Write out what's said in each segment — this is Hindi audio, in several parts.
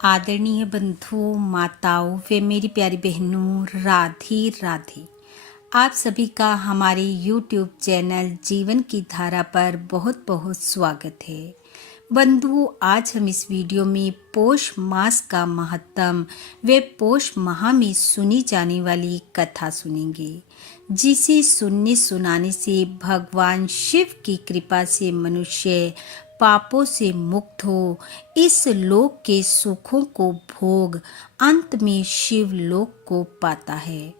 आदरणीय बंधुओं, माताओं व मेरी प्यारी बहनों, राधे राधे। आप सभी का हमारे YouTube चैनल जीवन की धारा पर बहुत बहुत स्वागत है। बंधुओं, आज हम इस वीडियो में पौष मास का महत्व व पौष माह में सुनी जाने वाली कथा सुनेंगे, जिसे सुनने सुनाने से भगवान शिव की कृपा से मनुष्य पापों से मुक्त हो इस लोक के सुखों को भोग अंत में शिव लोक को पाता है।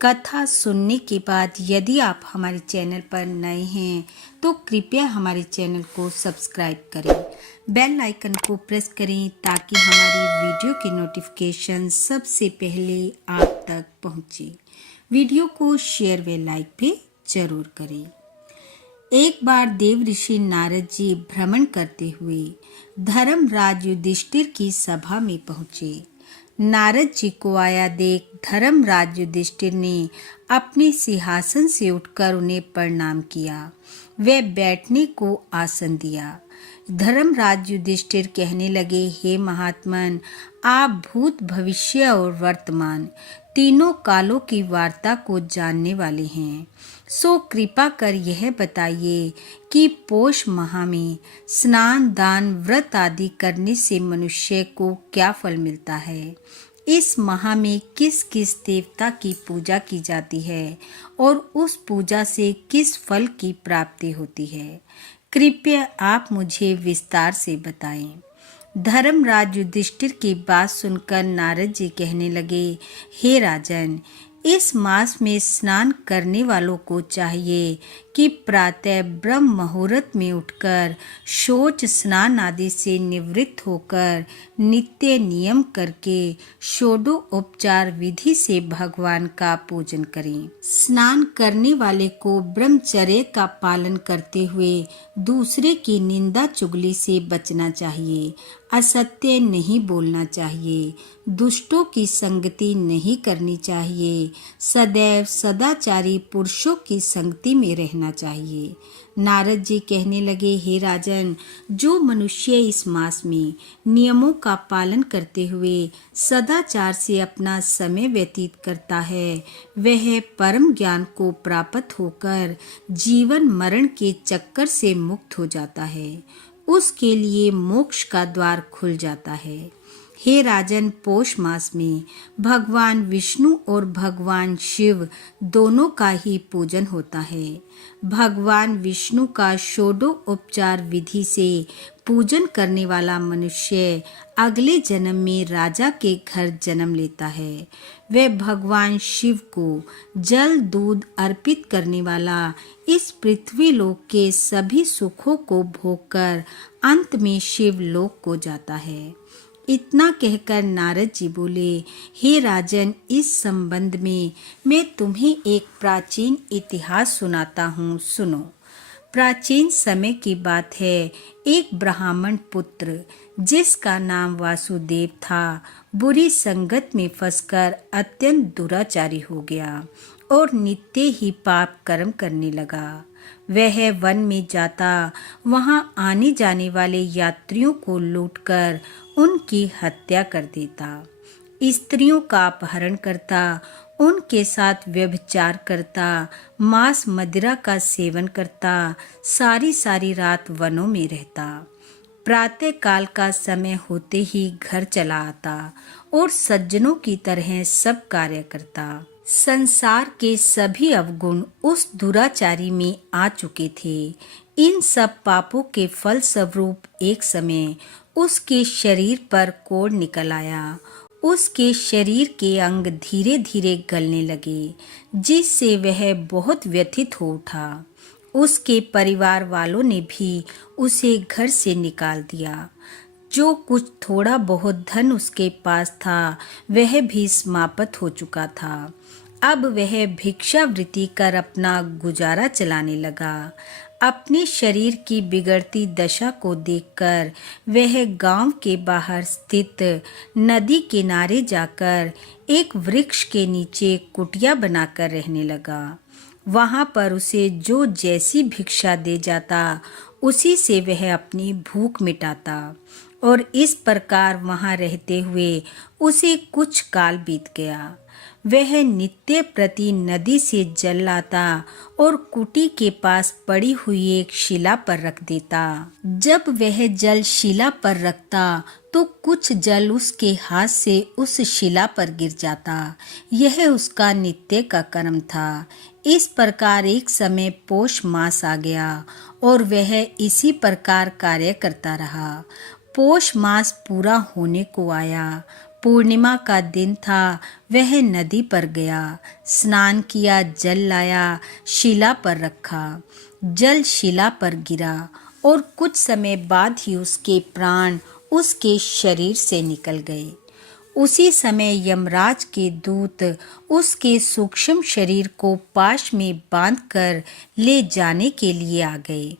कथा सुनने के बाद यदि आप हमारे चैनल पर नए हैं तो कृपया हमारे चैनल को सब्सक्राइब करें, बेल आइकन को प्रेस करें ताकि हमारी वीडियो की नोटिफिकेशन सबसे पहले आप तक पहुंचे। वीडियो को शेयर व लाइक भी जरूर करें। एक बार देव ऋषि नारद जी भ्रमण करते हुए धर्मराज युधिष्ठिर की सभा में पहुंचे। नारद जी को आया देख धर्मराज युधिष्ठिर ने अपने सिंहासन से उठकर उन्हें प्रणाम किया। वे बैठने को आसन दिया। धर्मराज युधिष्ठिर कहने लगे, हे महात्मन, आप भूत, भविष्य और वर्तमान तीनों कालों की वार्ता को जानने वाले हैं। सो कृपा कर यह बताइए कि पौष माह में स्नान, दान, व्रत आदि करने से मनुष्य को क्या फल मिलता है? इस माह में किस किस देवता की पूजा की जाती है और उस पूजा से किस फल की प्राप्ति होती है? कृपया आप मुझे विस्तार से बताएं। धर्मराज युधिष्ठिर की बात सुनकर नारद जी कहने लगे, हे राजन, इस मास में स्नान करने वालों को चाहिए कि प्रातः ब्रह्म मुहूर्त में उठकर शौच, स्नान आदि से निवृत्त होकर नित्य नियम करके षोडशोपचार विधि से भगवान का पूजन करें। स्नान करने वाले को ब्रह्मचर्य का पालन करते हुए दूसरे की निंदा चुगली से बचना चाहिए, असत्य नहीं बोलना चाहिए, दुष्टों की संगति नहीं करनी चाहिए, सदैव सदाचारी पुरुषों की संगति में रहना चाहिए। नारद जी कहने लगे, हे राजन, जो मनुष्य इस मास में नियमों का पालन करते हुए सदाचार से अपना समय व्यतीत करता है, वह परम ज्ञान को प्राप्त होकर जीवन मरण के चक्कर से मुक्त हो जाता है। उसके लिए मोक्ष का द्वार खुल जाता है। हे राजन, पौष मास में भगवान विष्णु और भगवान शिव दोनों का ही पूजन होता है। भगवान विष्णु का षोडशोपचार विधि से पूजन करने वाला मनुष्य अगले जन्म में राजा के घर जन्म लेता है। वह भगवान शिव को जल दूध अर्पित करने वाला इस पृथ्वी लोक के सभी सुखों को भोगकर अंत में शिव लोक को जाता है। इतना कहकर नारद जी बोले, हे राजन, इस संबंध में मैं तुम्हें एक प्राचीन इतिहास सुनाता हूँ, सुनो। प्राचीन समय की बात है। एक ब्राह्मण पुत्र जिसका नाम वासुदेव था, बुरी संगत में फंसकर अत्यंत दुराचारी हो गया और नित्य ही पाप कर्म करने लगा। वह वन में जाता, वहां आने जाने वाले यात्रियों को लूटकर उनकी हत्या कर देता, स्त्रियों का अपहरण करता, उनके साथ व्यभिचार करता, मांस मदिरा का सेवन करता, सारी सारी रात वनों में रहता। प्रातः काल का समय होते ही घर चला आता और सज्जनों की तरह सब कार्य करता। संसार के सभी अवगुण उस दुराचारी में आ चुके थे। इन सब पापों के फल स्वरूप एक समय उसके शरीर पर कोढ़ निकल आया। उसके शरीर के अंग धीरे धीरे गलने लगे, जिससे वह बहुत व्यथित हो उठा। उसके परिवार वालों ने भी उसे घर से निकाल दिया। जो कुछ थोड़ा बहुत धन उसके पास था, वह भी समाप्त हो चुका था। अब वह भिक्षावृत्ति कर अपना गुजारा चलाने लगा। अपने शरीर की बिगड़ती दशा को देखकर वह गांव के बाहर स्थित नदी किनारे जाकर एक वृक्ष के नीचे कुटिया बनाकर रहने लगा। वहां पर उसे जो जैसी भिक्षा दे जाता, उसी से वह अपनी भूख मिटाता। और इस प्रकार वहाँ रहते हुए उसे कुछ काल बीत गया। वह नित्य प्रति नदी से जल लाता और कुटी के पास पड़ी हुई एक शिला पर रख देता। जब वह जल शिला पर रखता तो कुछ जल उसके हाथ से उस शिला पर गिर जाता। यह उसका नित्य का कर्म था। इस प्रकार एक समय पौष मास आ गया और वह इसी प्रकार कार्य करता रहा। पौष मास पूरा होने को आया। पूर्णिमा का दिन था। वह नदी पर गया, स्नान किया, जल लाया, शिला पर रखा। जल शिला पर गिरा और कुछ समय बाद ही उसके प्राण उसके शरीर से निकल गए। उसी समय यमराज के दूत उसके सूक्ष्म शरीर को पाश में बांधकर ले जाने के लिए आ गए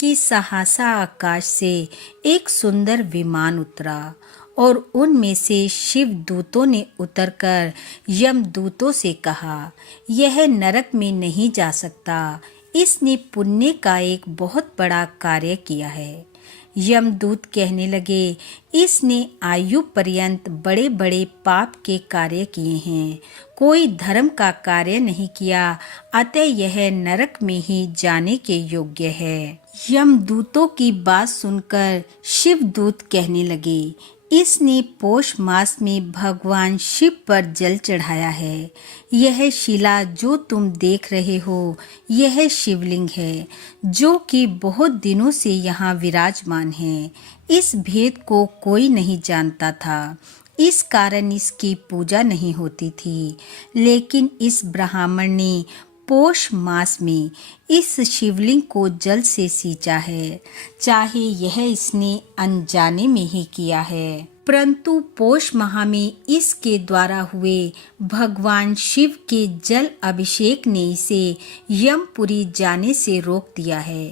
कि सहसा आकाश से एक सुंदर विमान उतरा और उनमें से शिव दूतों ने उतरकर यमदूतों से कहा, यह नरक में नहीं जा सकता, इसने पुण्य का एक बहुत बड़ा कार्य किया है। यमदूत कहने लगे, इसने आयु पर्यंत बड़े बड़े पाप के कार्य किए हैं, कोई धर्म का कार्य नहीं किया, अतः यह नरक में ही जाने के योग्य है। यमदूतों की बात सुनकर शिवदूत कहने लगे, इसने पौष मास में भगवान शिव पर जल चढ़ाया है। यह शिला जो तुम देख रहे हो यह शिवलिंग है जो कि बहुत दिनों से यहाँ विराजमान है। इस भेद को कोई नहीं जानता था, इस कारण इसकी पूजा नहीं होती थी। लेकिन इस ब्राह्मण ने पौष मास में इस शिवलिंग को जल से सींचा है, चाहे यह इसने अनजाने में ही किया है, परंतु पौष माह में इसके द्वारा हुए भगवान शिव के जल अभिषेक ने इसे यमपुरी जाने से रोक दिया है।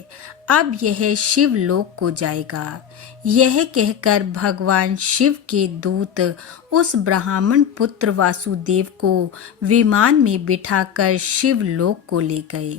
अब यह शिवलोक को जाएगा। यह कहकर भगवान शिव के दूत उस ब्राह्मण पुत्र वासुदेव को विमान में बिठाकर शिवलोक को ले गए।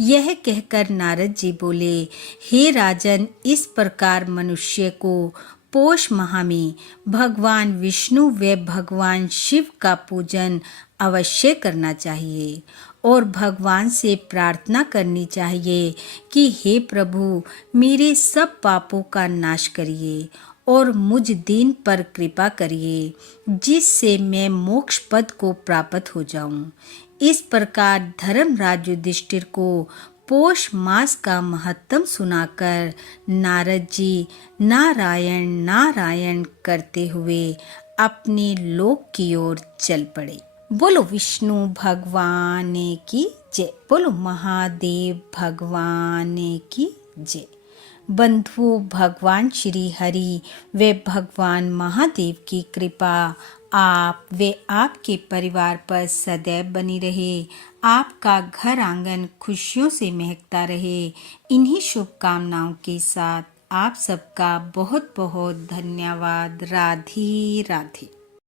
यह कहकर नारद जी बोले, हे राजन, इस प्रकार मनुष्य को पौष माह में भगवान विष्णु व भगवान शिव का पूजन अवश्य करना चाहिए और भगवान से प्रार्थना करनी चाहिए कि हे प्रभु, मेरे सब पापों का नाश करिए और मुझ दीन पर कृपा करिए, जिससे मैं मोक्ष पद को प्राप्त हो जाऊं। इस प्रकार धर्मराज युधिष्ठिर को पौष मास का महत्व सुनाकर नारद जी नारायण नारायण करते हुए अपने लोक की ओर चल पड़े। बोलो विष्णु भगवान की जय, बोलो महादेव भगवान की जय। बंधुओं, भगवान श्री हरि व भगवान महादेव की कृपा आप व आपके परिवार पर सदैव बनी रहे। आपका घर आंगन खुशियों से महकता रहे। इन्हीं शुभकामनाओं के साथ आप सबका बहुत बहुत धन्यवाद। राधे राधे।